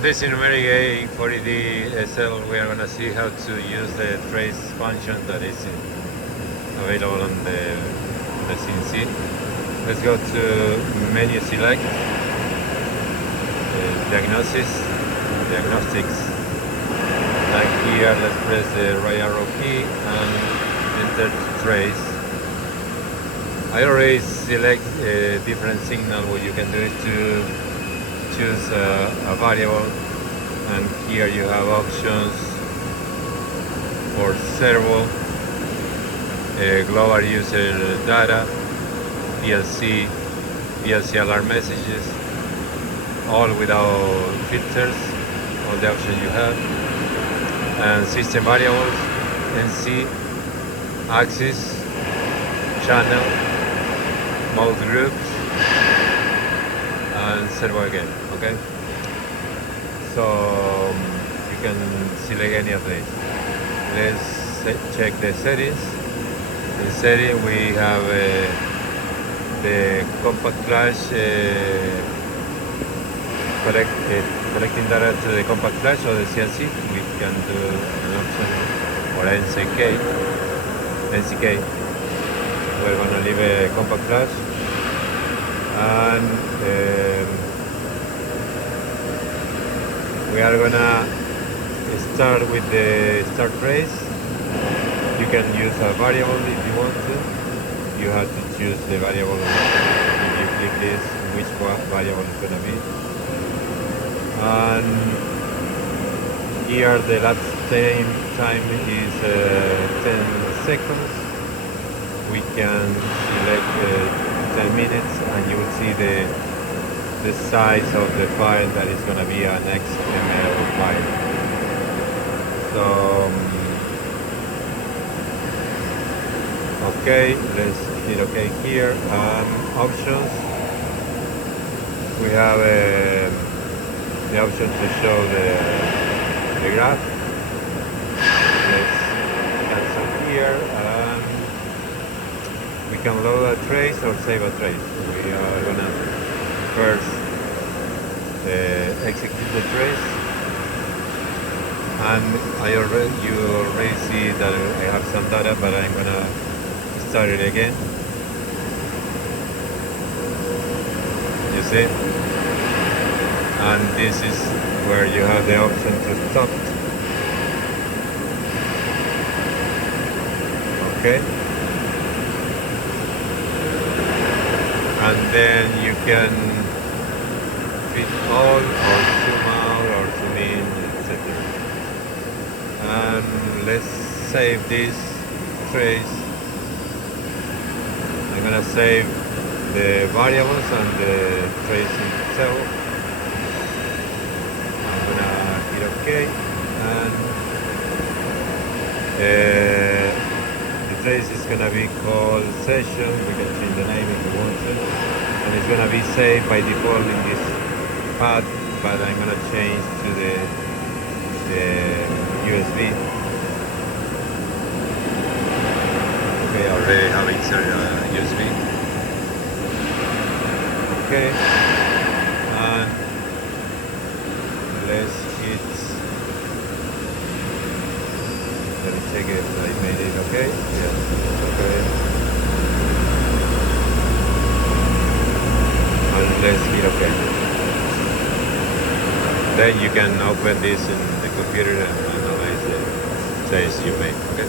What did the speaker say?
On this Sinumerik A40D SL, we are going to see how to use the trace function that is available on the CNC. Let's go to menu select, diagnostics. Like here, let's press the right arrow key and enter trace. I already select a different signal. What you can do is to choose a variable, and here you have options for servo, global user data, PLC alarm messages, all without filters, all the options you have, and system variables, NC, axis, channel, mode groups, and servo again. Okay, so you can select any of these. Let's check the settings. In setting we have the compact flash, collecting data to the compact flash or the CNC. We can do an option for NCK. We're gonna leave a compact flash, and we are gonna start with the start trace. You can use a variable if you want to. You have to choose the variable. If you click this, which variable is gonna be. And here the last time is 10 seconds. We can select 10 minutes, and you will see the size of the file that is going to be an XML file. So, okay, let's hit OK here. Options. We have the option to show the graph. Let's cancel here. We can load a trace or save a trace. We are going to first execute the trace, and you already see that I have some data, but I'm gonna start it again. You see, and this is where you have the option to stop. Okay, and then you can fit all or zoom out or zoom in, etc. And let's save this trace. I'm gonna save the variables and the trace itself. I'm gonna hit OK, and the trace is gonna be called session. We can change the name if we want to, and it's gonna be saved by default in this path, but I'm gonna change to the USB. Okay, I already have inserted USB. Okay, and let's hit. Let me check if I made it okay. Yes, okay. And let's hit OK. Then you can open this in the computer and analyze the trace you made. Okay.